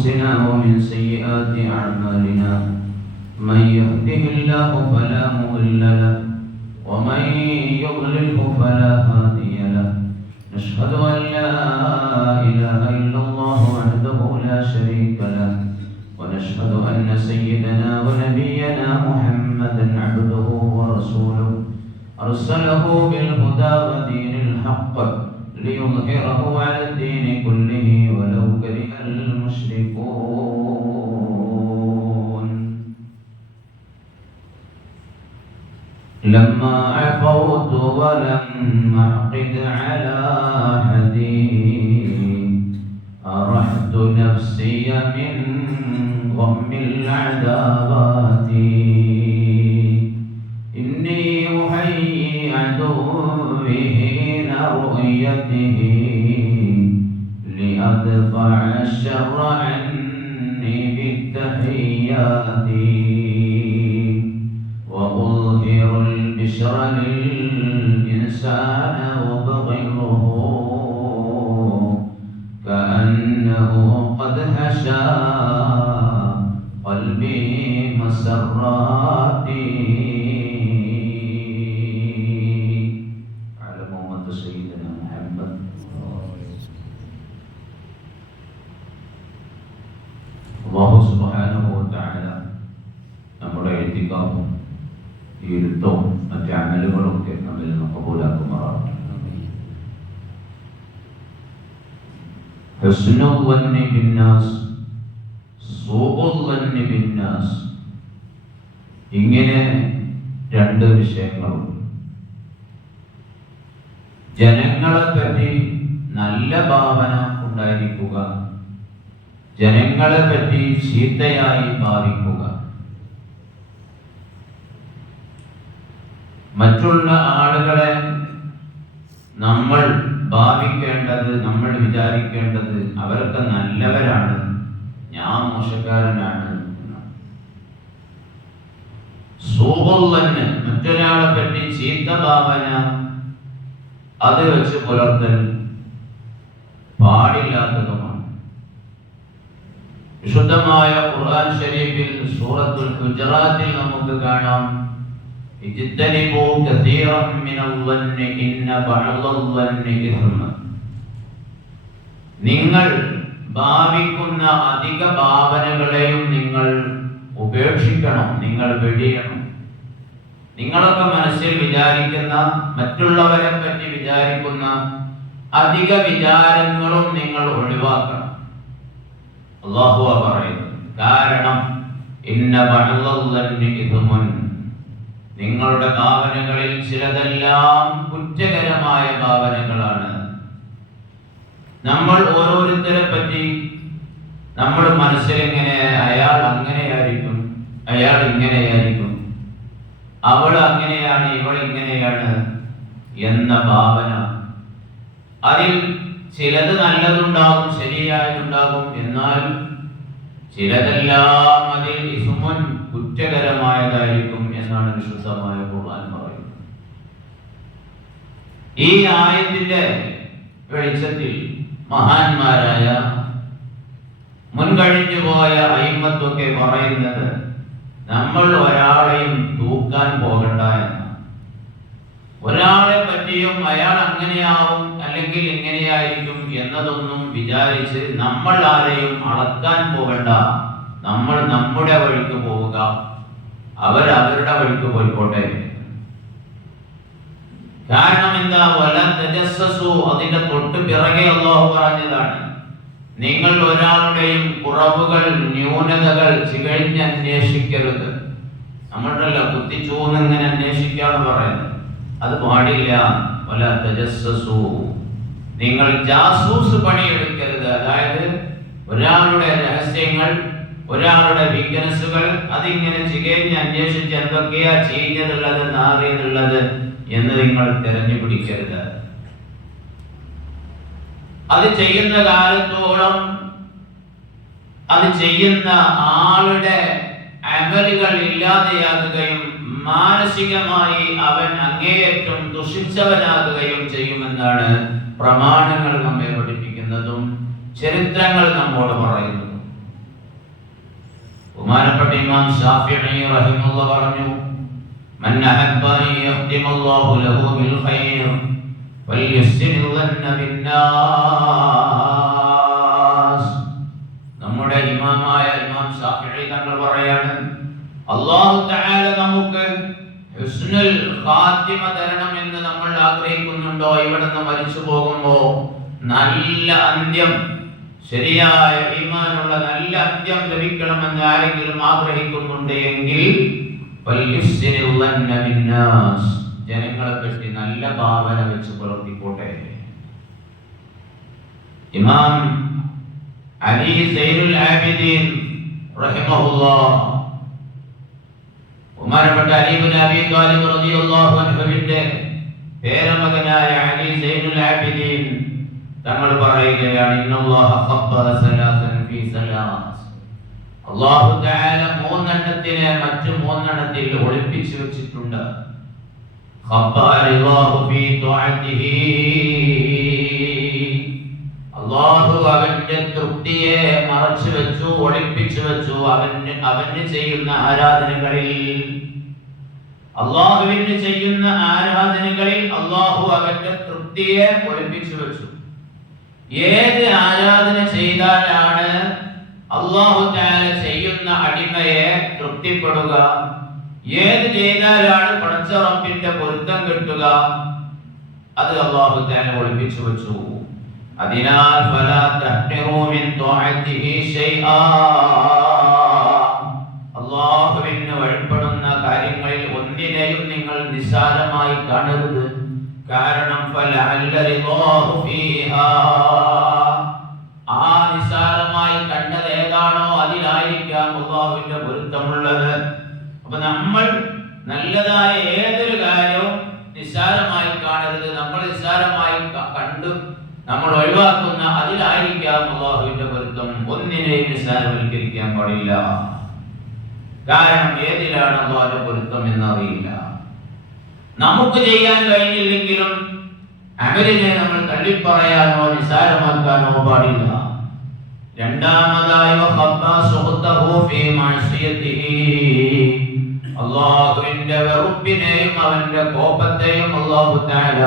أنفسنا ومن سيئات أعمالنا من يهده الله فلا مضل له ومن يضلله فلا هادي له نشهد أن لا إله إلا الله وحده لا شريك له ونشهد أن سيدنا ونبينا محمدا عبده ورسوله أرسله بالهدى ودين الحق ليظهره على الدين كله ولو كره المشركون لما عفوت ولم أعقد على أحدي أرحت نفسي من غم العذابات إني أحيي عدوي حين رؤيته لأدفع الشر عني بالتحيات وأظهر البشر للإنسان وأبغضه كأنه قد هشا قلبي مسراتي على محمد سيدنا محمد. അല്ലാഹു സുബ്ഹാനഹു വ തആല നമ്മുടെ ഇത്തിഖാഫും ഇരുത്തവും മറ്റ് അമലുകളൊക്കെ നമ്മിൽ നിന്ന് കബൂലാക്കുമാറാവട്ടെ. ഹുസ്നുൽ വന്നി ബിന്നാസ് സൂഉൽ വന്നി ബിന്നാസ്, ഇങ്ങനെ രണ്ട് വിഷയങ്ങളുണ്ട്. ജനങ്ങളെ പറ്റി നല്ല ഭാവന ഉണ്ടായിരിക്കുക, ജനങ്ങളെ പറ്റി ചീത്തയായി ഭാവിക്കുക. മറ്റുള്ള ആളുകളെ നമ്മൾ ഭാവിക്കേണ്ടത്, നമ്മൾ വിചാരിക്കേണ്ടത് അവരൊക്കെ നല്ലവരാണ്, ഞാൻ മോശക്കാരനാണ്. സൂഹുല്ലന്, മറ്റൊരാളെ പറ്റി ചീത്ത ഭാവന അത് വെച്ച് പുലർത്തൽ പാടില്ലാത്തതുമാണ്. വിശുദ്ധമായ ഖുർആൻ ശരീഫിൽ സൂറത്തുൽ ഹുജറാത്തിൽ നമുക്ക് കാണാം, ഇജ്തനിബൂ കസീറൻ മിനൽ വന്നി ഇന്ന ബഅദൽ വന്നി ഇസ്മ. നിങ്ങൾ ഭാവിക്കുന്ന അധിക ഭാവനകളെയും നിങ്ങൾ ഉപേക്ഷിക്കണം, നിങ്ങൾ വെടിയണം. നിങ്ങളൊക്കെ മനസ്സിൽ വിചാരിക്കുന്ന, മറ്റുള്ളവരെ പറ്റി വിചാരിക്കുന്ന അധിക വിചാരങ്ങളും നിങ്ങൾ ഒഴിവാക്കണം. അല്ലാഹു പറയുന്നു, കാരണം ഇന്ന ബഅദൽ വന്നി ഇസ്മുൻ, നിങ്ങളുടെ ഭാവനകളിൽ ചിലതെല്ലാം കുറ്റകരമായ ഭാവനകളാണ്. നമ്മൾ ഓരോരുത്തരെ പറ്റി നമ്മൾ മനസ്സിൽ എങ്ങനെ, അയാൾ അങ്ങനെയായിരിക്കും, അയാൾ ഇങ്ങനെയായിരിക്കും, അവൾ അങ്ങനെയാണ്, ഇവൾ ഇങ്ങനെയാണ് എന്ന ഭാവന, അതിൽ ചിലത് നല്ലതുണ്ടാകും, ശരിയായതുണ്ടാകും, എന്നാൽ ചിലതെല്ലാം അതിൽ ഇസ്മുൻ കുറ്റകരമായതായിരിക്കും എന്നാണ് വിശുദ്ധമായ ഖുർആൻ പറയുന്നത്. ഈ ആയത്തിന്റെ വെളിച്ചത്തിൽ മഹാന്മാരായ മുൻകഴിഞ്ഞു പോയ അയിമ്മത്തൊക്കെ പറയുന്നത്, നമ്മൾ ഒരാളെയും തൂക്കാൻ പോകണ്ട എന്നാണ്. ഒരാളെ പറ്റിയും അയാൾ അങ്ങനെയാവും അല്ലെങ്കിൽ എങ്ങനെയായിരിക്കും എന്നതൊന്നും വിചാരിച്ച് നമ്മൾ ആരെയും അളക്കാൻ പോകണ്ട. നമ്മൾ നമ്മുടെ വഴിക്ക് പോവുക, അവരവരുടെ വഴിക്ക് പോയിക്കോട്ടെ. കാരണം എന്താ, വല തജസ്സസു, അതിന്റെ തൊട്ട് പിറകെ അല്ലാഹു പറഞ്ഞതാണ്, നിങ്ങൾ ഒരാളുടെയും കുറവുകൾ, ന്യൂനതകൾ ചികഞ്ഞന്വേഷിക്കരുത്. നമ്മളുണ്ടല്ലോ കുത്തിച്ചൂന്ന് ഇങ്ങനെ അന്വേഷിക്കാന്ന് പറയുന്നത്, അത് പാടില്ല. വല തജസ്സസു, നിങ്ങൾ ജാസൂസ് പണിയെടുക്കരുത്. അതായത് ഒരാളുടെ രഹസ്യങ്ങൾ, ഒരാളുടെ വീക്ക്നെസ്സുകൾ അതിങ്ങനെ ചികഞ്ഞ് അന്വേഷിച്ച് എന്തൊക്കെയാ ചെയ്യുന്നതുള്ളത്, നാറിയതുള്ളത് എന്ന് നിങ്ങൾ തിരഞ്ഞു പിടിക്കരുത്. അത് ചെയ്യുന്ന കാലത്തോളം അത് ചെയ്യുന്ന ആളുടെ അമലുകൾ ഇല്ലാതെയാകുകയും മാനസികമായി അവൻ അങ്ങേയറ്റം ദുഷിച്ചവനാകുകയും ചെയ്യുമെന്നാണ് പ്രമാണങ്ങൾ നമ്മെ പഠിപ്പിക്കുന്നതും ചരിത്രങ്ങൾ നമ്മോട് പറയുന്നതും. ബഹുമാനപ്പെട്ട ഇമാം ശാഫിഈ റഹിമഹുല്ലാഹ് പറഞ്ഞു, മൻ അഹബ്ബ അൻ യഖ്തിമല്ലാഹു ലഹു ബിൽ ഖൈർ ഫൽയുഹ്സിൻ ദന്ന ബിന്നാസ്. നമ്മുടെ ഇമാമായ ഇമാം ശാഫിഈ തങ്ങൾ പറയാണ്, അല്ലാഹു തആല നമുക്ക് ഹുസ്നുൽ ഖാത്തിമ തരണം എന്ന് നമ്മൾ ആഗ്രഹിക്കുന്നുണ്ടോ? ഇവിടുന്ന് മരിച്ചു പോകുമ്പോൾ നല്ല അന്ത്യം, ശരിയായ ഈമാനുള്ള നല്ല അന്ത്യം ലഭിക്കണമെന്ന് ആരെങ്കിലും ആഗ്രഹിക്കുന്നുണ്ട് എങ്കിൽ ജനങ്ങളെ പറ്റി നല്ല ഭാവന വെച്ച് പ്രവർത്തിക്കോട്ടെ. ഇമാം അലി സൈനുൽ ആബിദീൻ റഹിമഹുല്ലാഹ്, ബഹുമാനപ്പെട്ട അലി ഇബ്നു അബീ ത്വാലിബ് റളിയല്ലാഹു അൻഹുവിന്റെ പേരമകനായ അലി സൈനുൽ ആബിദീൻ തങ്ങൾ പറയുകയാണ്, ഇന്നല്ലാഹ ഖബ്ബറ സലാസൻ ഫീ സലാസ്. അല്ലാഹു തആല മൂന്നെണ്ണത്തിനെ മറ്റു മൂന്നെണ്ണത്തിൽ ഒളിപ്പിച്ചു വെച്ചിട്ടുണ്ട്. ഖബ്ബറല്ലാഹു ഫീ തുഅതിഹി, അല്ലാഹു അവന്റെ തൃപ്തിയെ മറച്ചു വെച്ചു, ഒളിപ്പിച്ചു വെച്ചു അവന് ചെയ്യുന്ന ആരാധനകളിൽ. അല്ലാഹുവിന് ചെയ്യുന്ന ആരാധനകളിൽ അല്ലാഹു അവന്റെ തൃപ്തിയെ ഒളിപ്പിച്ചു വെച്ചു. ഏത് ആരാധന ചെയ്താലാണ് അല്ലാഹു തആല ചെയ്യുന്ന അടിമയെ തൃപ്തിപ്പെടുക, ഏത് ചെയ്താലാണ് പടച്ച റബ്ബിന്റെ പൊരുത്തം കിട്ടുക, അത് അല്ലാഹു തആല ഒളിപ്പിച്ചു വെച്ചു. അതിനാൽ ഫലാ തഹ്തിറൂ മിൻ തുഅതിഹി ശൈആ, അല്ലാഹുവിന് വഴിപ്പെടുന്ന കാര്യങ്ങളിൽ ഒന്നിനെയും നിങ്ങൾ നിസ്സാരമായി കാണരുത്. കാരണം ഫലഅല്ല റിളാഹു ഫീഹാ, ആ നിസ്സാരമായി കണ്ടത് ഏതാണോ അതിലായിരിക്കാം അല്ലാഹുവിന്റെ പൊരുത്തമുള്ളത്. അപ്പൊ നമ്മൾ നല്ലതായ ഏതൊരു കാര്യവും നിസ്സാരമായി കാണരുത്. നമ്മൾ നിസ്സാരമായി കണ്ടു നമ്മൾ ഒഴിവാക്കുന്ന അതിലായിരിക്കാം അല്ലാഹുവിന്റെ പൊരുത്തം. ഒന്നിനെയും നിസ്സാരവൽക്കരിക്കാൻ പാടില്ല. കാരണം ഏതിലാണ് അല്ലാഹുവിന്റെ പൊരുത്തം എന്നറിയില്ല. നമുക്ക് ചെയ്യാൻ കഴിഞ്ഞില്ലെങ്കിലും അമലിനെ നമ്മൾ തള്ളിപ്പറയാനോ നിസ്സാരമാക്കാനോ പാടില്ല. രണ്ടാമതായി അല്ലാഹുവിന്റെ വെറുപ്പിനെയും അവന്റെ കോപത്തെയും അല്ലാഹു തആല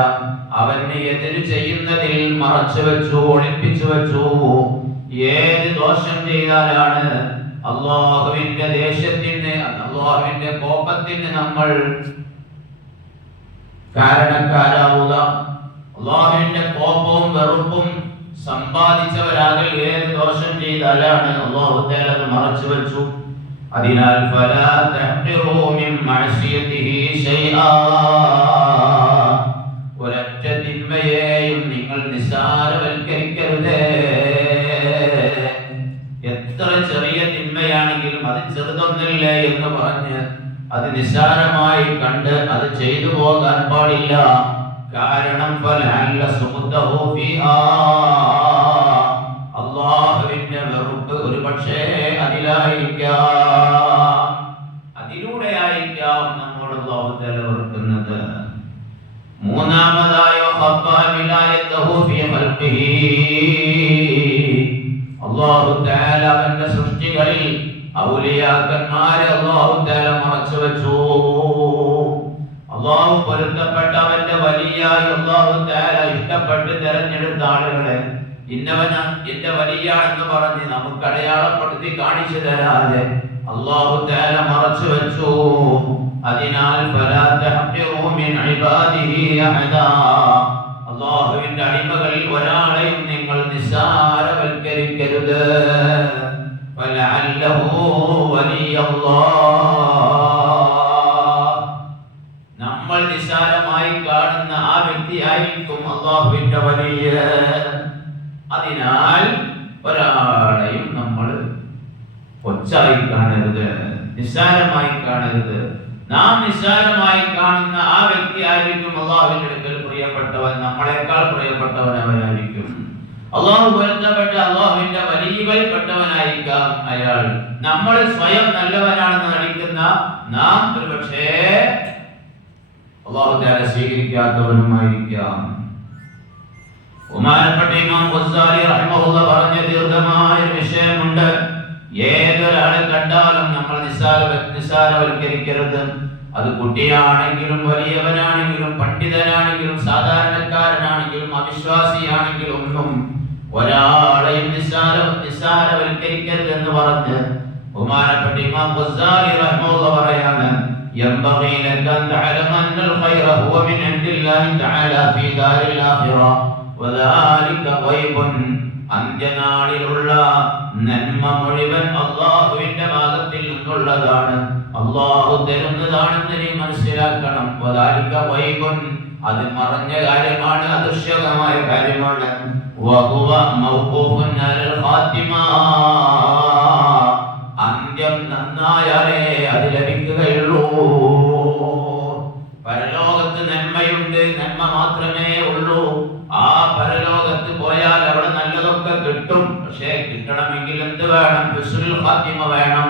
അവനെ എതിര് ചെയ്യുന്നതിൽ മറച്ചു വെച്ചു, ഒളിപ്പിച്ചു വെച്ചു. ഏത് ദോഷം ചെയ്താലാണ് അല്ലാഹുവിന്റെ ദേഷ്യത്തിന്, അല്ലാഹുവിന്റെ കോപത്തിന് നമ്മൾ കാരണക്കാരാവുക, അല്ലാഹുവിന്റെ കോപവും വെറുപ്പും സമ്പാദിച്ചവരാകൽ ഏത് ദോഷം ചെയ്താലാണ് അല്ലാഹു തആല അത് മറച്ചു വെച്ചു. അതിനാൽ ഫലാ തഹ്തിറൂ മിൻ മഅസിയതിഹി ശൈആ, ഒരൊറ്റ തിന്മയെയും നിങ്ങൾ നിസ്സാരവൽക്കരിക്കരുത്. എത്ര ചെറിയ തിന്മയാണെങ്കിലും അത് ചെറുതൊന്നല്ലേ എന്ന് പറഞ്ഞ് അത് നിസ്സാരമായി കണ്ട് അത് ചെയ്തു പോകാൻ പാടില്ല. കാരണം അല്ലാഹുവിന്റെ വെറുപ്പ് ഒരു പക്ഷേ അതിലായിരിക്കാം, അതിലൂടെയായിരിക്കാം നമ്മോട് അല്ലാഹു തആല വെറുക്കുന്നത്. മൂന്നാമതായി അല്ലാഹു തആല അവന്റെ സൃഷ്ടികളിൽ ഔലിയാക്കന്മാരെ അല്ലാഹു തആല മറച്ചു വെച്ചു. അല്ലാഹു പൊരുത്തപ്പെട്ട അവന്റെ വലിയായി അല്ലാഹു തആല ഇഷ്ടപ്പെട്ട് തിരഞ്ഞെടുത്ത ആളുകളെ ഇന്നവൻ എന്റെ വലിയാണെന്ന് പറഞ്ഞ് നമുക്ക് അടയാളപ്പെടുത്തി കാണിച്ചു തരാതെ അല്ലാഹു തആല മറച്ചു വെച്ചു. അതിനാൽ ഫലാ തഹ്തിറൂ മിൻ ഇബാദിഹി അഹദാ, അല്ലാഹുവിന്റെ അടിമകളിൽ ഒരാളെയും നിങ്ങൾ നിസ്സാരവൽക്കരിക്കരുത്. ഫലഅല്ലഹു വലിയല്ലാഹ്, നമ്മൾ നിസ്സാരമായി കാണുന്ന ആ വ്യക്തിയായിരിക്കും അല്ലാഹുവിന്റെ വലിയ. അതിനാൽ ഒരാളെയും നമ്മൾ ഒച്ചായി കാണരുത്, നിസ്സാരമായി കാണരുത്. നാം നിസ്സാരമായി കാണുന്ന ആ വ്യക്തിയായിരിക്കും അല്ലാഹുവിന്റെ അടുക്കൽ പ്രിയപ്പെട്ടവൻ, നമ്മളെക്കാൾ പ്രിയപ്പെട്ടവൻ അവനായിരിക്കും. അല്ലാഹു പൊരുത്തപ്പെട്ട അല്ലാഹുവിന്റെ വലിയവൽപ്പെട്ടവനായിരിക്കാം അയാൾ. നമ്മൾ സ്വയം നല്ലവനാണെന്ന് നടിക്കുന്ന നാം ഒരുപക്ഷേ അല്ലാഹു തആല സ്വീകരിക്കാത്തവനുമായിരിക്കാം. ബഹുമാനപ്പെട്ട ഇമാം ഗസ്സാലി റഹിമഹുല്ലാഹ് പറഞ്ഞ ദീർഘമായ ഒരു വിഷയമുണ്ട്. ഏതൊരാളെ കണ്ടാലും നമ്മൾ നിസ്സാരവൽക്കരിക്കരുത്. അത് കുട്ടിയാണെങ്കിലും വലിയവനാണെങ്കിലും പണ്ഡിതനാണെങ്കിലും സാധാരണക്കാരനാണെങ്കിലും അവിശ്വാസിയാണെങ്കിലും ഒന്നും ഒരാളെയും നിസ്സാരവൽക്കരിക്കരുത് എന്ന് പറഞ്ഞ് ബഹുമാനപ്പെട്ട ഇമാം ഗസാലി റഹ്മത്തുള്ളാഹി പറയാണ്, ينبغي لك أن تعلم أن الخير هو من عند الله تعالى في دار الآخرة وذلك غيب. അന്ത്യനാളിലുള്ള നന്മ മുഴുവൻ അല്ലാഹുവിന്റെ ഭാഗത്തിൽ നിന്നുള്ളതാണ്, അല്ലാഹു തരുന്നതാണെന്ന് നീ മനസ്സിലാക്കണം. വദാലിക ഗൈബുൻ, അത് മറഞ്ഞ കാര്യമാണ്, അദൃശ്യമായ കാര്യമാണ്. വഹുവ മൗഖൂഫുൻ അലൽ ഖാതിമ, അന്ത്യം നന്നായാലേ അത് ലഭിക്കുകയുള്ളൂ. പരലോകത്ത് നന്മയുണ്ട്, നന്മ മാത്രമേ ഉള്ളൂ. ആ പരലോകത്ത് പോയാൽ അവിടെ നല്ലതൊക്കെ കിട്ടും. പക്ഷേ കിട്ടണമെങ്കിൽ എന്ത് വേണം? ഹുസ്നുൽ ഖാതിമ വേണം.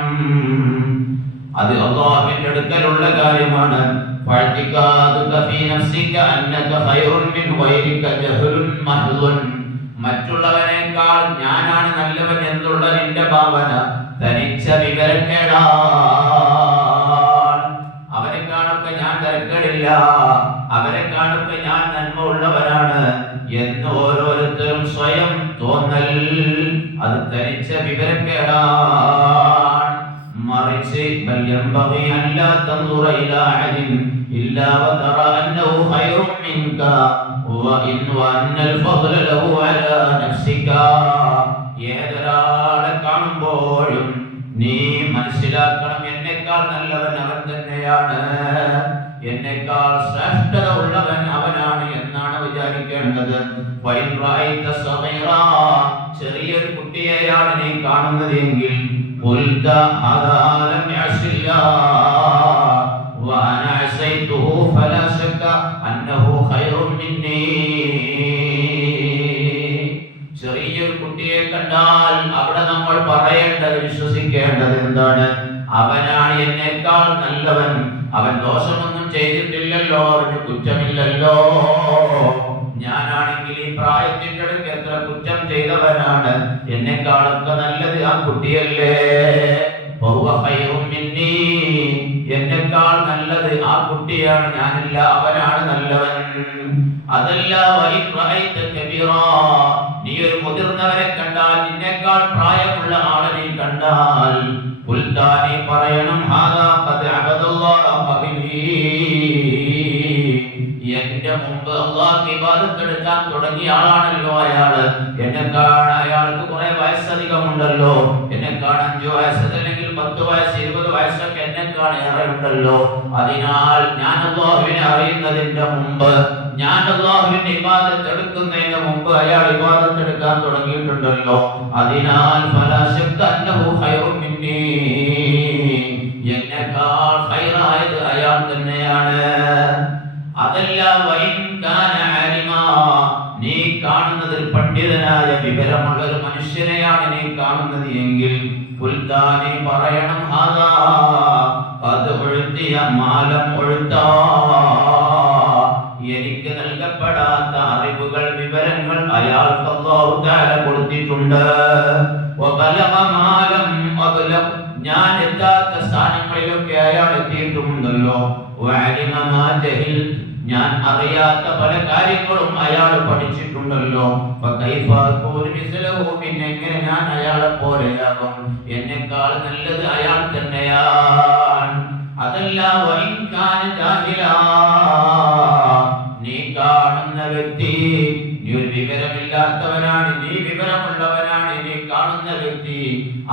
അത് അല്ലാഹുവിന്റെ അടുക്കലുള്ള കാര്യമാണ്. മറ്റുള്ളവനേക്കാൾ ഞാനാണ് നല്ലവൻ എന്നുള്ള നിന്റെ ഭാവന തനിച്ച വിവരക്കേടാണ്. അവരെ കാണുമ്പോ ഞാൻ തരക്കേടില്ല, അവരെ കാണുമ്പോ ഞാൻ നന്മ ഉള്ളവനാണ് എന്ന് ഓരോരുത്തരും സ്വയം തോന്നൽ, അത് തനിച്ച വിവരക്കേടാണ്. മറിച്ച് ഏതൊരാളെ കാണുമ്പോഴും നീ മനസ്സിലാക്കണം, എന്നെക്കാൾ നല്ലവൻ അവൻ തന്നെയാണ്, എന്നെക്കാൾ ശ്രേഷ്ഠത ഉള്ളവൻ അവനാണ് എന്നാണ് വിചാരിക്കേണ്ടത്. ചെറിയൊരു കുട്ടിയെയാണ് നീ കാണുന്നത് എങ്കിൽ ചെറിയൊരു കുട്ടിയെ കണ്ടാൽ അവിടെ നമ്മൾ പറയേണ്ടത്, വിശ്വസിക്കേണ്ടത് എന്താണ്? അവനാണ് എന്നെക്കാൾ നല്ലവൻ, അവൻ ദോഷമൊന്നും ചെയ്തിട്ടില്ലല്ലോ, അവന് കുറ്റമില്ലല്ലോ. ഞാനാണെങ്കിൽ ഈ പ്രായത്തിന്റെ അടുക്ക് എത്ര കുറ്റം ചെയ്തവനാണ്, എന്നെക്കാളൊക്കെ നല്ലത് ആ കുട്ടിയല്ലേ. എന്നെക്കാൾ നല്ലത് ആ കുട്ടിയാണ്, ഞാനല്ല, അവനാണ് നല്ലവൻ. അതല്ല, നീ ഒരു മുതിർന്നവരെ കണ്ടാൽ, നിന്നെക്കാൾ പ്രായമുള്ള ആളെ നീ കണ്ടാൽ നീ പറയണം, എന്റെ മുമ്പ് അല്ലാഹു ഇബാദത്ത് എടുക്കാൻ തുടങ്ങിയ ആളാണല്ലോ അയാള്, എന്നെക്കാൾ അയാൾക്ക് കുറെ വയസ്സധികമുണ്ടല്ലോ, എന്നെക്കാൾ 5 വയസ്സ് അല്ലെങ്കിൽ 10 വയസ്സ് 20 വയസ്സൊക്കെ എന്നെക്കാൾ ഏറെ ഉണ്ടല്ലോ. അതിനാൽ ഞാൻ അല്ലാഹുവിനെ അറിയുന്നതിന്റെ മുമ്പ്, ഞാൻ അല്ലാഹുവിന്റെ ഇബാദത്ത് എടുക്കുന്നതിന് മുമ്പ് അയാൾ ഇബാദത്ത് എടുക്കാൻ തുടങ്ങിയിട്ടുണ്ടല്ലോ. അതിനാൽ എന്നെക്കാൾ ഖൈറായത് അയാൾ തന്നെയാണ്. അതല്ല, നീ കാണുന്നതിൽ പണ്ഡിതനായ വിവരമുള്ള ഒരു മനുഷ്യനെയാണ് നീ കാണുന്നത് എങ്കിൽ നീ പറയണം, മാലം ഒഴുത്താ, എനിക്ക് നൽകപ്പെടാത്ത അറിവുകൾ, വിവരങ്ങൾ അയാൾക്ക് അല്ലാഹു തആല കൊടുത്തിട്ടുണ്ട്. ഞാൻ എത്താത്ത സ്ഥാനങ്ങളിലൊക്കെ അയാൾ എത്തിയിട്ടുണ്ടല്ലോ. ഞാൻ അറിയാത്ത പല കാര്യങ്ങളും അയാൾ പഠിച്ചിട്ടുണ്ടല്ലോ. പിന്നെ എങ്ങനെ ഞാൻ അയാളെ പോലെയാകും? എന്നെക്കാൾ നല്ലത് അയാൾ തന്നെയാണ്. അതല്ല, നീ കാണുന്ന വ്യക്തി നീ ഒരു വിവരമില്ലാത്തവനാണ്, നീ വിവരമുള്ളവനാണ്. നീ കാണുന്ന വ്യക്തി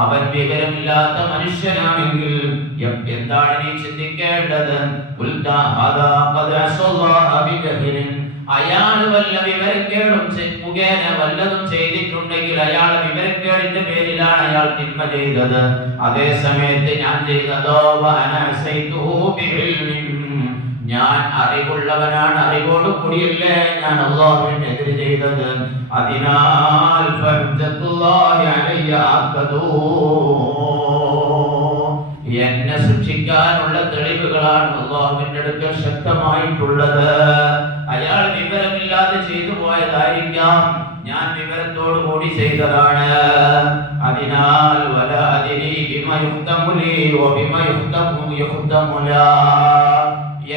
അവൻ വിവരമില്ലാത്ത മനുഷ്യനാണെങ്കിൽ എന്താണ് നീ ചിന്തിക്കേണ്ടത്? അയാൾ വല്ല വിവരക്കേടും മുഖേന വല്ലതും ചെയ്തിട്ടുണ്ടെങ്കിൽ അയാൾ വിവരക്കേടിന്റെ പേരിലാണ് അയാൾ തിന്മ ചെയ്തത്. അതേ സമയത്ത് ഞാൻ ചെയ്തതോ ഞാൻ അറിവുള്ളവനാണ്, അറിവോട് കൂടിയല്ലേ ഞാൻ അല്ലാഹുവിനെതിരെ ചെയ്തത്. അതിനാൽ എന്നെ ശിക്ഷിക്കാനുള്ള തെളിവുകളാണ് അല്ലാഹുവിന്റെ അടുക്കൽ ശക്തമായിട്ടുള്ളത്. അയാൾ വിവരമില്ലാതെ ചെയ്തു പോയതായിരിക്കാം, ഞാൻ വിവരത്തോടു കൂടി ചെയ്തതാണ്. അതിനാൽ യുഖ്തമു ലീ വബിമ യുഖ്തമു ലാ.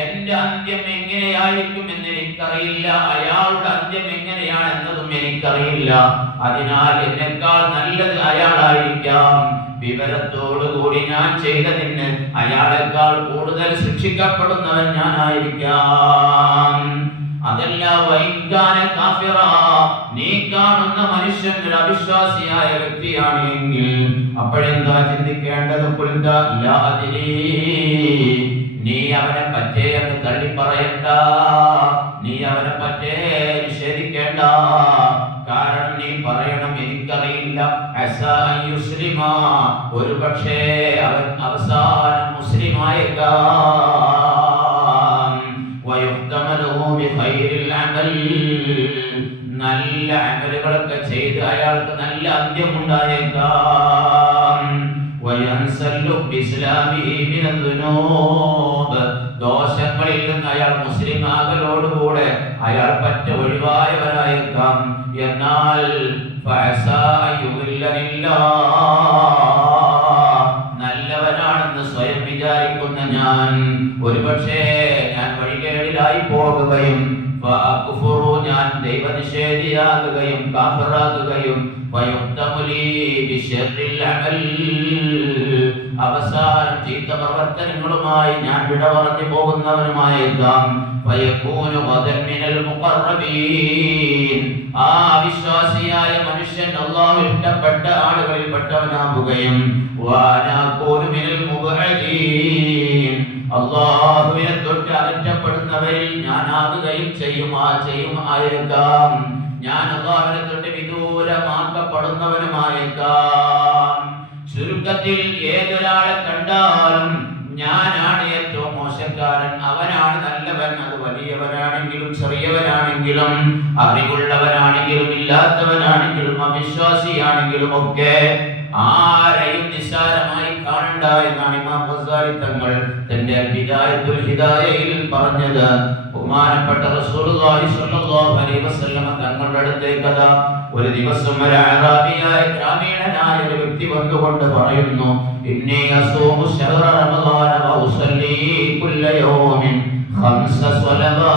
എന്റെ അന്ത്യം എങ്ങനെയായിരിക്കും എന്ന് എനിക്കറിയില്ല, അയാളുടെ അന്ത്യം എങ്ങനെയാണെന്നതും എനിക്കറിയില്ല. അതിനാൽ എന്നെക്കാൾ നല്ലത് അയാളായിരിക്കാം. വിവരത്തോടുകൂടി ഞാൻ ചെയ്തതിന് അയാളെക്കാൾ കൂടുതൽ ശിക്ഷിക്കപ്പെടുന്നവൻ ഞാനായിരിക്കാം. അതല്ല വൈകാന കാഫിറ, നീ കാണുന്ന മനുഷ്യൻ ഒരു അവിശ്വാസിയായ വ്യക്തിയാണ് എങ്കിൽ അപ്പോഴെന്താ ചിന്തിക്കേണ്ടത്? നീ അവനെ പറ്റേ എന്ന് തള്ളിപ്പറയണ്ട, നീ അവനെ പറ്റേ നിഷേധിക്കേണ്ട. കാരണം നീ പറയണം എനിക്കറിയില്ല, ഒരു പക്ഷേ അവൻ അവസാനം മുസ്ലിമായേക്കാം. നല്ല അമലുകളൊക്കെ ചെയ്ത് അയാൾക്ക് നല്ല അന്ത്യമുണ്ടായേക്കാം. ദോഷങ്ങളിൽ നിന്ന് അയാൾ മുസ്ലിം ആകലോടുകൂടെ അയാൾ പറ്റ ഒഴിവായവരായേക്കാം. എന്നാൽ നല്ലവനാണെന്ന് സ്വയം വിചാരിക്കുന്ന ഞാൻ ഒരുപക്ഷേ ഞാൻ വഴികേടിലായി പോകുകയും ഞാൻ ദൈവനിഷേധിയാകുകയും കാഫിറാകുകയും അവസാനം ചീത്ത പ്രവർത്തനങ്ങളുമായി ഞാൻ വിട പറഞ്ഞു പോകുന്നവനുമായേക്കാം. ആ അവിശ്വാസിയായ മനുഷ്യൻ അല്ലാഹു ഇഷ്ടപ്പെട്ട ആളുകളിൽപ്പെട്ടവനാകുകയും അല്ലാഹുവിനെ തൊട്ട് അകറ്റപ്പെടുന്നവരിൽ ഞാനാകുകയും ചെയ്യുമായേക്കാം. ഞാൻ അല്ലാഹുവിനെ തൊട്ട് വിദൂരമാക്കപ്പെടുന്നവനുമായേക്കാം. ചുരുക്കത്തിൽ ഏതൊരാളെ കണ്ടാലും ഞാനാണ് ഏറ്റവും മോശക്കാരൻ, അവനാണ് നല്ലവൻ. അത് വലിയവനാണെങ്കിലും ചെറിയവനാണെങ്കിലും അറിവുള്ളവനാണെങ്കിലും ഇല്ലാത്തവനാണെങ്കിലും അവിശ്വാസിയാണെങ്കിലും ഒക്കെ ആരെയും നിസ്സാരമായി കാണണ്ട എന്നാണ് ഇമാം ഗസാലി തങ്ങൾ തന്റെ ബിദായത്തുൽ ഹിദായയിൽ പറഞ്ഞത്. ബഹുമാനപ്പെട്ട റസൂലുള്ളാഹി സ്വല്ലല്ലാഹു അലൈഹി വസല്ലം തങ്ങളുടെ അടുത്തേക്ക് ഒരു ദിവസം ഒരു അറാബിയായ ഗ്രാമീണനായ ഒരു വ്യക്തി വന്നുകൊണ്ട് പറയുന്നു, ഇന്നി അസൂമു ശഹ്റ റമളാന വ ഉസല്ലി കുല്ല യൗമിൻ 5 സ്വലവാത്ത്.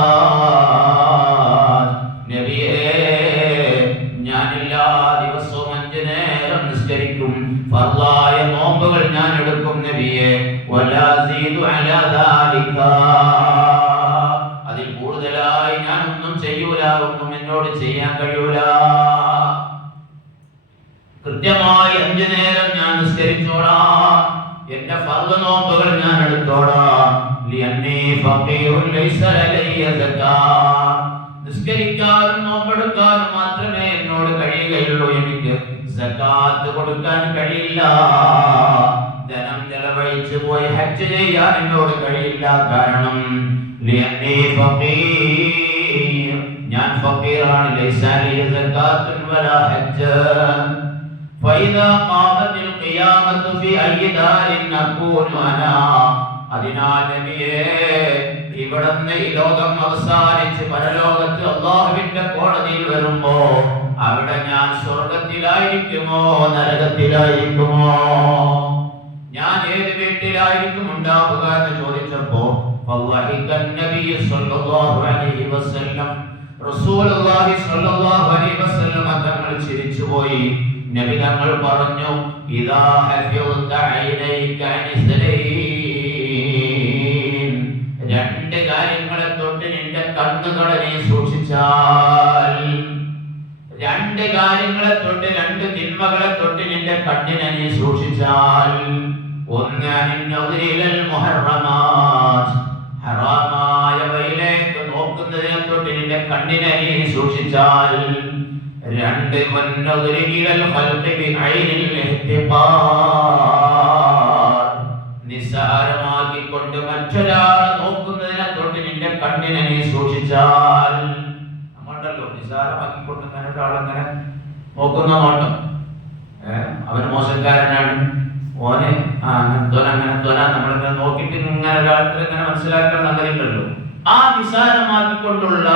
നബിയേ, ഞാൻ എല്ലാ ദിവസവും 5 നേരം നിസ്കരിക്കും, ഫർളായ നോമ്പുകൾ ഞാൻ എടുക്കും നബിയേ. വലാ സീദു അലാ ദാലിക, അതിൽ കൂടുതലായി ഞാൻ ഒന്നും ചെയ്യൂല, ഒന്നും എന്നോട് ചെയ്യാൻ കഴിയൂല. കൃത്യമായി 5 നേരം ഞാൻ നിസ്കരിച്ചോളാം, എന്റെ ഫർള് നോമ്പുകൾ ഞാൻ എടുത്തോളാം. ലിഅന്നി ഫഖീറുൻ ലൈസ ലദയ്യ സകാത്ത്, നിസ്കരിക്കാനും നോമ്പെടുക്കാനും മാത്രമേ എന്നോട് കഴിയുകയുള്ളൂ, എനിക്ക് സകാത്ത് കൊടുക്കാൻ കഴിയില്ല. ധനം ചെലവഴിച്ചു പോയി ഹജ്ജ് ചെയ്യാൻ എന്നോട് കഴിയില്ല. കാരണം ലിഅന്നി ഫഖീർ, ഞാൻ ഫഖീറാണ്. ലൈസ ലി സകാത്തുൻ വലാ ഹജ്ജ്. ഫൈദാ ഖാമത്തിൽ ഖിയാമത്തു ഫി അയ്യി ദാരിൻ അകൂനു അനാ. അതിനാൽ നബിയേ, ഇവിടുന്ന് ഈ ലോകം അവസാനിച്ച് പരലോകത്ത് അല്ലാഹുവിന്റെ കോടതിയിൽ വരുമ്പോ അവിടെ ഞാൻ സ്വർഗത്തിലായിരിക്കുമോ നരകത്തിലായിരിക്കുമോ, ഞാൻ ഏത് വീട്ടിലായിരിക്കും ഉണ്ടാവുക എന്ന് ചോദിച്ചപ്പോ തങ്ങൾ ചിരിച്ചുപോയി. നബി തങ്ങൾ പറഞ്ഞു, ഇദാ ഹഫിദത ഐനൈക അനിസ്ലൈൻ, 2 കാര്യങ്ങളെ തൊട്ട് നിന്റെ കണ്ണുകളെ നീ സൂക്ഷിച്ചാൽ, 2 കാര്യങ്ങളെ തൊട്ട് 2 തിന്മകളെ തൊട്ട് നിന്റെ കണ്ണിനെ നീ സൂക്ഷിച്ചാൽ, ഒന്ന് അനിന്നൗദിലൽ മുഹറമാത്, ഹറാമായവയിലേക്ക് നോക്കുന്നതിനെ തൊട്ട് നിന്റെ കണ്ണിനെ നീ സൂക്ഷിച്ചാൽ, 2 മുന്നൗദിലൽ ഖൽഖി ബിഐനിൽ ഇഹ്തിഖാർ, നിസ്സാരമാക്കിക്കൊണ്ട് മറ്റൊരാളെ നോക്കുന്നതിനെ തൊട്ട് നിന്റെ കണ്ണിനെ നീ സൂക്ഷിച്ചാൽ. നമ്മളുണ്ടല്ലോ നിസ്സാരമാക്കിക്കൊണ്ട് ഒരാളെങ്ങനെ നോക്കുന്ന നോട്ടം, അവന് മോശക്കാരനാണ്, ഓനെ അങ്ങനത്തോന നമ്മളിങ്ങനെ നോക്കിയിട്ട് ഇങ്ങനെ ഒരാൾക്ക് ഇങ്ങനെ മനസ്സിലാക്കാൻ അങ്ങനെയുണ്ടല്ലോ. ആ നിസ്സാരമാക്കിക്കൊണ്ടുള്ള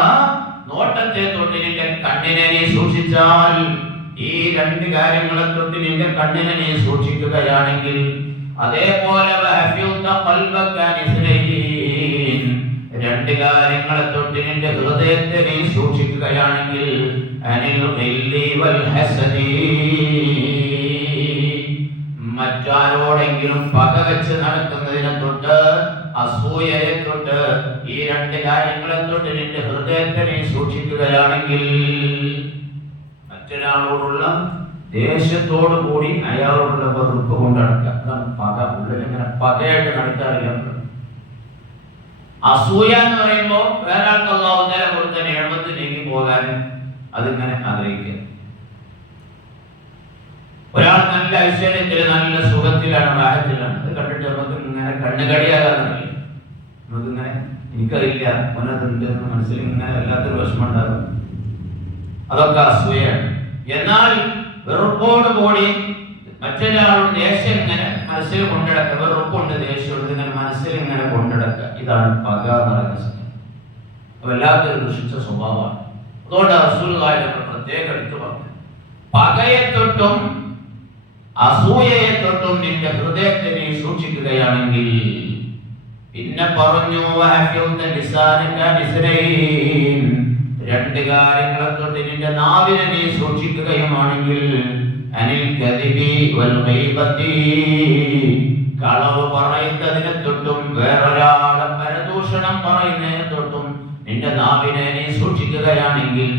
നോട്ടത്തെ തൊട്ട് നിന്റെ കണ്ണിനെ നീ സൂക്ഷിച്ചാൽ, ഈ 2 കാര്യങ്ങളെ തൊട്ട് നിന്റെ കണ്ണിനെ നീ സൂക്ഷിക്കുകയാണെങ്കിൽ അതേപോലെ രണ്ട് കാര്യങ്ങളെ തൊട്ട് നിന്റെ ഹൃദയത്തെ നീ സൂക്ഷിക്കുകയാണെങ്കിൽ അനിൽ ഖില്ലി വൽ ഹസദി, മറ്റാരോടെങ്കിലും പക വെച്ച് നടക്കുന്നതിനെ തൊട്ട്, അസൂയയെ തൊട്ട്, ഈ രണ്ട് കാര്യങ്ങളെ തൊട്ട് നിന്റെ ഹൃദയത്തെ നീ സൂക്ഷിക്കുകയാണെങ്കിൽ, മറ്റൊരാളോടുള്ള ദേഷ്യത്തോടു കൂടി അയാളോടുള്ള വെറുപ്പ് കൊണ്ട് നടക്കുക. അതാണ് പക. ഉള്ളിൽ ഇങ്ങനെ പകയായിട്ട് നടക്കാറില്ല. അസൂയ എന്ന് പറയുമ്പോൾ വേറെ ആൾക്ക് അല്ലാഹു തആല കൊടുത്ത നിഅമത്ത് നീങ്ങി പോകാനും അതിങ്ങനെ ആഗ്രഹിക്കുക. ഒരാൾ നല്ല ഐശ്വര്യത്തിൽ നല്ല സുഖത്തിലാണ്, റാഹത്തിലാണ്, അത് കണ്ടിട്ട് നമുക്ക് ഇങ്ങനെ കണ്ണുകടിയാകാറില്ല. നമുക്കിങ്ങനെ എനിക്കറിയില്ല അവനതുണ്ട് എന്ന് മനസ്സിൽ ഇങ്ങനെ വല്ലാത്തൊരു വിഷമം ഉണ്ടാകും. അതൊക്കെ അസൂയാണ്. എന്നാൽ വെറുപ്പോട് കൂടി മറ്റൊരാളുടെ ദേഷ്യം ഇങ്ങനെ മനസ്സിൽ കൊണ്ടിടക്കുക, വെറുപ്പുണ്ട്, ദേഷ്യമുണ്ട്, ഇങ്ങനെ മനസ്സിൽ ഇങ്ങനെ കൊണ്ടിടക്കുക, ഇതാണ് പക എന്ന് പറയുന്ന സംഗതി. വല്ലാത്തൊരു ദുഷിച്ച സ്വഭാവമാണ്. അതുകൊണ്ട് റസൂലുള്ളാഹി പ്രത്യേകം എടുത്തു പറഞ്ഞു, പകയെ തൊട്ടും അസൂയയെ തൊട്ടും നിന്റെ ഹൃദയത്തെ നീ സൂക്ഷിക്കുകയാണെങ്കിൽ, പിന്നെ പറഞ്ഞു രണ്ട് കാര്യങ്ങളെ തൊട്ട് നിന്റെ നാവിനെ നീ സൂക്ഷിക്കുകയുമാണെങ്കിൽ, അനിൽ കദിബി വൽ ഗൈബത്തി, കളവ് പറയുന്നതിനെ തൊട്ടും വേറൊരാളെ പരദൂഷണം പറയുന്നതിനെ തൊട്ടും നിന്റെ നാവിനെ നീ സൂക്ഷിക്കുകയാണെങ്കിൽ,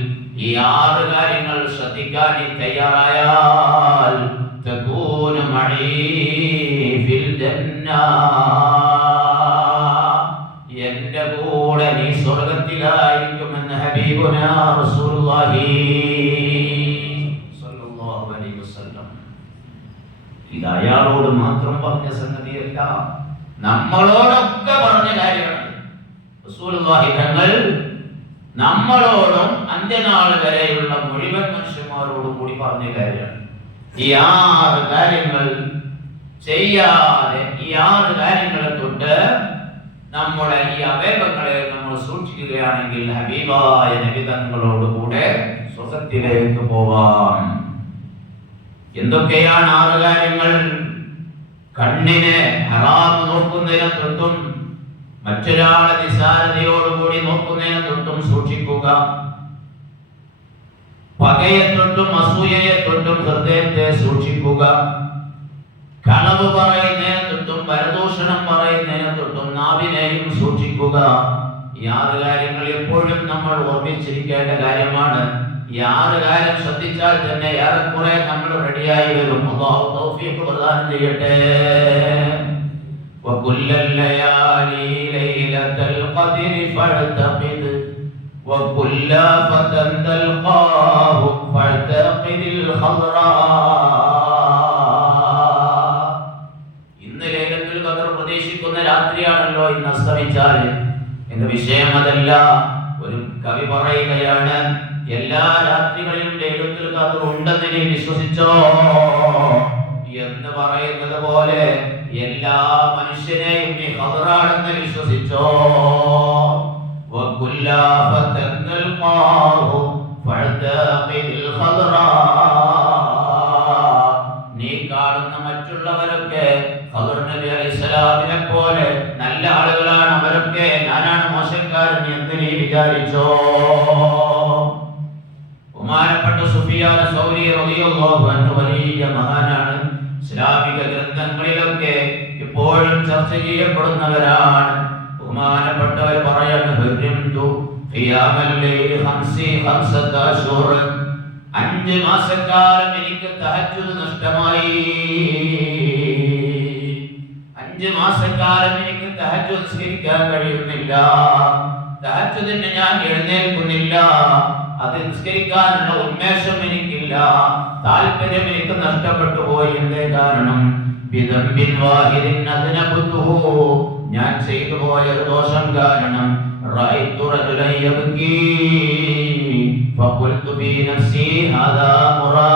ഈ 6 കാര്യങ്ങൾ ശ്രദ്ധിക്കാൻ നീ തയ്യാറായാൽ തകൂനു മഈ ഫിൽ ജന്ന, എന്റെ കൂടെ നീ സ്വർഗ്ഗത്തിലായിരിക്കുമെന്ന് ഹബീബുനാ റസൂലുള്ളാഹി സ്വല്ലല്ലാഹു അലൈഹി വസല്ലം. ഇത് അയാളോട് മാത്രം പറഞ്ഞ സംഗതിയല്ല, നമ്മളോടൊക്കെ പറഞ്ഞ കാര്യമാണ്. റസൂലുള്ളാഹി തങ്ങൾ നമ്മളോടും അന്ത്യനാൾ വരെയുള്ള മുഴുവൻ മനുഷ്യന്മാരോടും കൂടി പറഞ്ഞ കാര്യമാണ്. ഈ 6 കാര്യങ്ങൾ ചെയ്യാതെ, ഈ 6 കാര്യങ്ങളെ തൊട്ട് നമ്മുടെ ഈ അവയവങ്ങളെ നമ്മൾ സൂക്ഷിക്കുകയാണെങ്കിൽ ഹബീബായ നബി തങ്ങളോട് കൂടെ സ്വർഗ്ഗത്തിലേക്ക് പോവാം. എന്തൊക്കെയാണ് 6 കാര്യങ്ങൾ? കണ്ണിനെ ഹറാം നോക്കുന്നതിനെ തൊട്ടും മറ്റൊരാളെ നിസ്സാരതയോടുകൂടി നോക്കുന്നതിനെ തൊട്ടും സൂക്ഷിക്കുക. പകയെ തൊട്ടും അസൂയയെ തൊട്ടും ഹൃദയത്തെ സൂക്ഷിക്കുക. കളവ് പറയുന്നതിനെ തൊട്ടും പരദൂഷണം പറയുന്നതിനെ തൊട്ടും നാവിനെയും സൂക്ഷിക്കുക. ഈ 6 കാര്യങ്ങൾ എപ്പോഴും നമ്മൾ ഓർമ്മിച്ചിരിക്കേണ്ട കാര്യമാണ്. ഈ 6 കാര്യം ശ്രദ്ധിച്ചാൽ തന്നെ ഏറെക്കുറെ നമ്മൾ റെഡിയായി വരും. അല്ലാഹു തൗഫീഖ് പ്രദാനം ചെയ്യട്ടെ. وكل الليالي ليلة القدر فاعتقد وكل فتى تلقاه فاعتقد الخضراء. ഇന്ന് ലൈലത്തുൽ ഖദർ പ്രതീക്ഷിക്കുന്ന രാത്രിയാണല്ലോ ഇന്ന് അസ്തമിച്ചാൽ. എന്റെ വിഷയം അതല്ല. ഒരു കവി പറയുകയാണ്, എല്ലാ രാത്രികളിലും ലൈലത്തുൽ ഖദർ ഉണ്ടെന്ന് നീ വിശ്വസിച്ചോ എന്ന് പറയുന്നത് പോലെ എല്ലാ മനുഷ്യനെയും നീ ഖദറാണെന്ന് വിശ്വസിച്ചോ. വകുല്ല ഫതൻ തൽഖാഹു ഫഅതഖിൽ ഖദറാ. നീ കാണുന്ന മറ്റുള്ളവരൊക്കെ ഖദർ നബി അലൈഹിസ്സലാമിനെ പോലെ നല്ല ആളുകളാണ്, അവരൊക്കെ ഞാനാണ് മോശക്കാരൻ എന്ന് നീ വിചാരിച്ചോ. ബഹുമാനപ്പെട്ട സുഫിയാൻ സൗരി റളിയല്ലാഹു അൻഹു വലിയ മഹാനാണ്. ഇസ്ലാമിക ഗ്രന്ഥങ്ങളിലൊക്കെ ഇപ്പോഴും ചർച്ച ചെയ്യപ്പെടുന്നവരാണ്. ബഹുമാനപ്പെട്ടവർ പറയുന്നു, 5 മാസക്കാലം എനിക്ക് തഹജ്ജുദ് നഷ്ടമായി. 5 മാസക്കാലം എനിക്ക് തഹജ്ജുദ് നിസ്കരിക്കാൻ കഴിയുന്നില്ല. തഹജ്ജുദിന് ഞാൻ എഴുന്നേൽക്കുന്നില്ല. അത് നിസ്കരിക്കാനുള്ള ഉന്മേഷം എനിക്കില്ല, താല്പര്യം എനിക്ക് നഷ്ടപ്പെട്ടു പോയി. എന്തേ കാരണം? ബിദംബിൻ വാഹിദിൻ അദ്നബതുഹു, ഞാൻ ചെയ്തു പോയ ദോഷം കാരണം. റഅയ്തു റജുലൻ യബ്കി ഫഖുൽതു ഫീ നഫ്സി ഹാദാ മുറാ.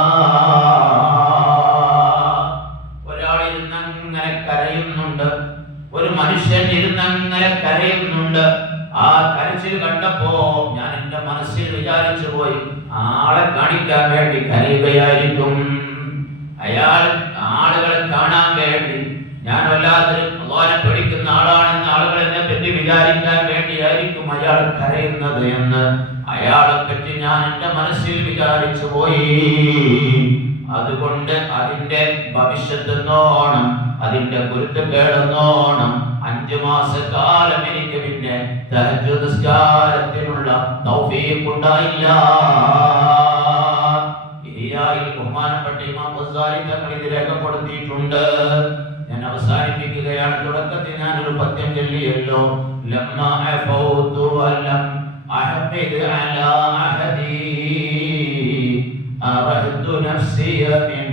ഒരാൾ ഇരുന്നങ്ങനെ കരയുന്നുണ്ട്, ഒരു മനുഷ്യൻ ഇരുന്നങ്ങനെ കരയുന്നുണ്ട്. ആ കരച്ചിൽ കണ്ടപ്പോ ഞാൻ എന്റെ മനസ്സിൽ വിചാരിച്ചു പോയി, ആളെ കാണിക്കാൻ വേണ്ടി കരയുകയായിരിക്കും, അയാൾ ആളുകളെ കാണാൻ വേണ്ടി ഞാൻ യാതൊരു അല്ലാഹുവിനെ പേടിക്കുന്ന ആളാണെന്ന് ആളുകൾ എന്നെ പറ്റി വിചാരിക്കാൻ വേണ്ടിയായിരിക്കും അയാൾ കരയുന്നത് എന്ന് അയാളെ പറ്റി ഞാൻ എൻ്റെ മനസ്സിൽ വിചാരിച്ചു പോയി. അതുകൊണ്ട് അതിന്റെ ഭവിഷ്യത്തെന്നോണം, അതിന്റെ ഗുരുത്വക്കേടെന്നോണം 5 മാസക്കാലം എനിക്ക് പിന്നെ തഹജ്ജുദ് നിസ്കാരത്തിനുള്ള തൗഫീഖ് ഉണ്ടായില്ല. ബഹുമാനപ്പെട്ട ഇമാം ഗസാലി തങ്ങൾ ഇത് രേഖപ്പെടുത്തിയിട്ടുണ്ട്. ഞാൻ അവസാനിപ്പിക്കുകയാണ്. തുടക്കത്തിൽ ഞാനൊരു പദ്യം ചൊല്ലിയല്ലോ, ലമ്മാ അഫൗതു വലം അഹ്ബിദ് അലാ അഹദി അറഹ്തു നഫ്സിയ മിൻ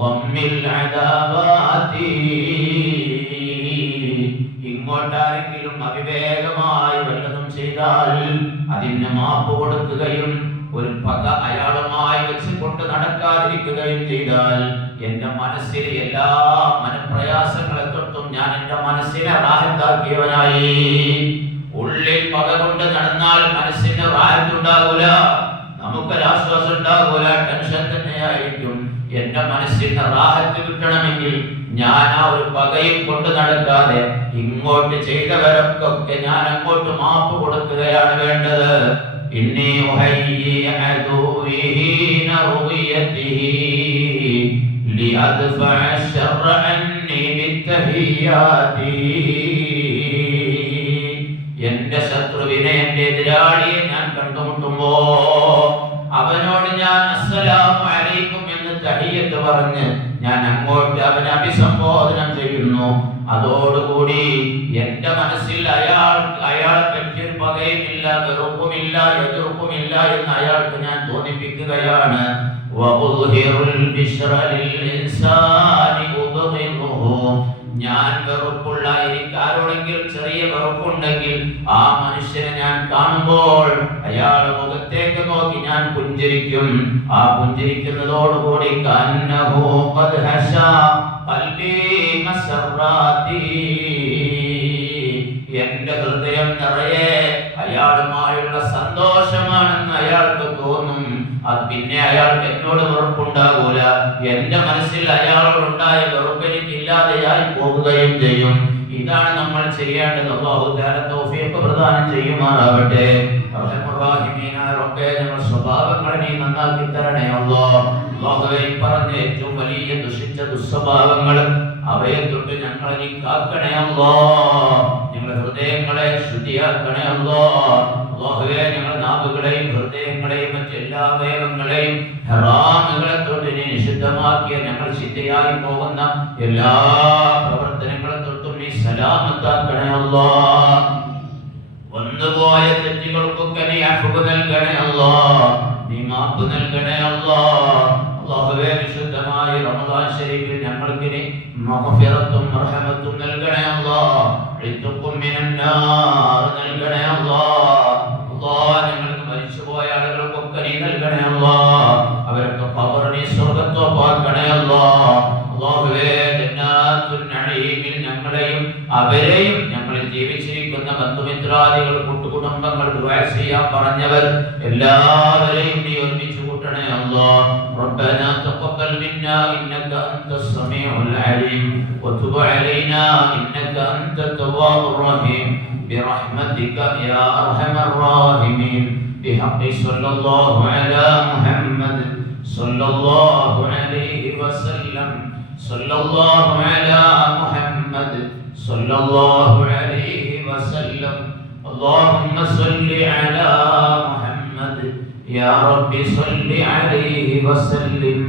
ഗമ്മിൽ അദാബാതി. ഇങ്ങോട്ടാരെങ്കിലും അവിവേകമായി വല്ലതും ചെയ്താൽ അതിന് മാപ്പ് കൊടുക്കുകയും ഒരു പക അയാളുമായി വെച്ചുകൊണ്ട് നടക്കാതിരിക്കുകയും ചെയ്താൽ എന്റെ മനസ്സിലെ എല്ലാ മനപ്രയാസങ്ങളെ തൊട്ടും ഞാൻ എന്റെ മനസ്സിനെ റാഹത്താക്കിയവനായി. ഉള്ളിൽ പക കൊണ്ട് നടന്നാൽ മനസ്സിന് റാഹത്തുണ്ടാകൂല, നമുക്കൊരാശ്വാസം ഉണ്ടാകൂല, ടെൻഷൻ തന്നെയായിരിക്കും. എന്റെ മനസ്സിന് റാഹത്ത് കിട്ടണമെങ്കിൽ ഞാൻ ആ ഒരു പകയും കൊണ്ട് നടക്കാതെ ഇങ്ങോട്ട് ചെയ്തവരൊക്കെ ഞാൻ അങ്ങോട്ട് മാപ്പ് കൊടുക്കുകയാണ് വേണ്ടത്. إني أهيئ عدوه رؤيته لأدفع الشر عني بالتحيات. എന്റെ ശത്രുവിനെ, എന്റെ എതിരാളിയെ ഞാൻ കണ്ടുമുട്ടുമ്പോ അവനോട് ഞാൻ അസ്സലാമു അലൈക്കും എന്ന് തഹിയ്യത്ത് പറഞ്ഞ് ഞാൻ അങ്ങോട്ട് അവനെ അഭിസംബോധനം ചെയ്യുന്നു. അതോടുകൂടി എന്റെ മനസ്സിൽ അയാളെ പറ്റിയൊരു പകയുമില്ല, വെറുപ്പുമില്ല, എതിർപ്പുമില്ല എന്ന് അയാൾക്ക് ഞാൻ തോന്നിപ്പിക്കുകയാണ്. ഞാൻ വെറുപ്പുള്ള, എനിക്ക് ആരോടെങ്കിലും ചെറിയ വെറുപ്പുണ്ടെങ്കിൽ ആ മനുഷ്യനെ ഞാൻ കാണുമ്പോൾ അയാളുടെ മുഖത്തേക്ക് നോക്കി ഞാൻ പുഞ്ചിരിക്കും. ആ പുഞ്ചിരിക്കുന്നതോടുകൂടി എന്റെ ഹൃദയം നിറയെ അയാളുമായുള്ള സന്തോഷമാണെന്ന് അയാൾക്ക് തോന്നും. അത് പിന്നെ അയാൾക്ക് എന്നോട് വെറുപ്പുണ്ടാകൂല. എന്റെ മനസ്സിൽ അയാളോടുണ്ടായ വെറുപ്പ് എനിക്ക് ഇല്ലാതെയായി പോകുകയും ചെയ്യും. ഇതാണ് നമ്മൾ ചെയ്യേണ്ടത്. അല്ലാഹു തആല തൗഫീഖ് പ്രദാനം ചെയ്യുമാറാവട്ടെ. റഹ്മാനിയായ റബ്ബേ, ഞങ്ങളുടെ സ്വഭാവങ്ങളെ നീ നന്നാക്കി തരണേ അല്ലാഹ്. അല്ലാഹുവേ, പറഞ്ഞ ഏറ്റവും വലിയ ദുഷിച്ച ദുസ്വഭാവങ്ങൾ അവയെ തൊട്ട് ഞങ്ങളെ നീ കാക്കണേ അല്ലാഹ്. ഞങ്ങളുടെ ഹൃദയങ്ങളെ ശുദ്ധിയാക്കണേ അല്ലാഹ്. അല്ലാഹുവേ, ഞങ്ങളുടെ നാവുകളെയും ഹൃദയങ്ങളെയും മറ്റെല്ലാ അവയവങ്ങളെയും ഹറാമുകളെ തൊട്ട് നീ നിഷിദ്ധമാക്കിയ ഞങ്ങൾ ശുദ്ധിയായി പോകുന്ന എല്ലാ പ്രവർത്തനങ്ങളെ തൊട്ടും നീ സലാമത്താക്കണേ അല്ലാഹ്. വന്നുപോയ തെറ്റുകൾക്കൊക്കെ നീ അഫ്വ് നൽകണേ അല്ലാഹ്. നീ മാപ്പ് നൽകണേ അല്ലാഹ്. അല്ലാഹുവേ, വിശുദ്ധമായ റമദാൻ ശരീഫിൽ ഞങ്ങൾക്ക് നീ മഗ്ഫിറത്തും റഹ്മത്തും നൽകണേ അല്ലാഹ്. ഇത്ഖും മിനന്നാർ നൽകണേ അല്ലാഹ്. അല്ലാഹ്, ഞങ്ങൾക്ക് മരിച്ചുപോയ ആളുകൾക്കൊക്കെ നീ നൽകണേ അല്ലാഹ്. അവരൊക്കെ ഖബർ നീ സ്വർഗ്ഗത്തോപ്പാക്കണേ അല്ലാഹ്. അല്ലാഹുവേ, ജന്നാത്തുൻ നഈമിൽ ഞങ്ങളെയും അവരെയും ഞങ്ങളിൽ ജീവിച്ചിരിക്കുന്ന ബന്ധുമിത്രാദികൾ, കൂട്ടുകുടുംബങ്ങൾ, ദുആ ചെയ്യാൻ പറഞ്ഞവർ എല്ലാവരെയും നീ ഒരുമിച്ച് കൂട്ടണേ അല്ലാഹ്. ربنا تقبل منا إنك أنت السميع العليم وتب علينا إنك أنت التواب الرحيم برحمتك يا أرحم الراحمين بحق صلى الله على محمد صلى الله عليه وسلم صلى الله على محمد صلى الله عليه وسلم اللهم صل على محمد يا رب صل عليه وسلم.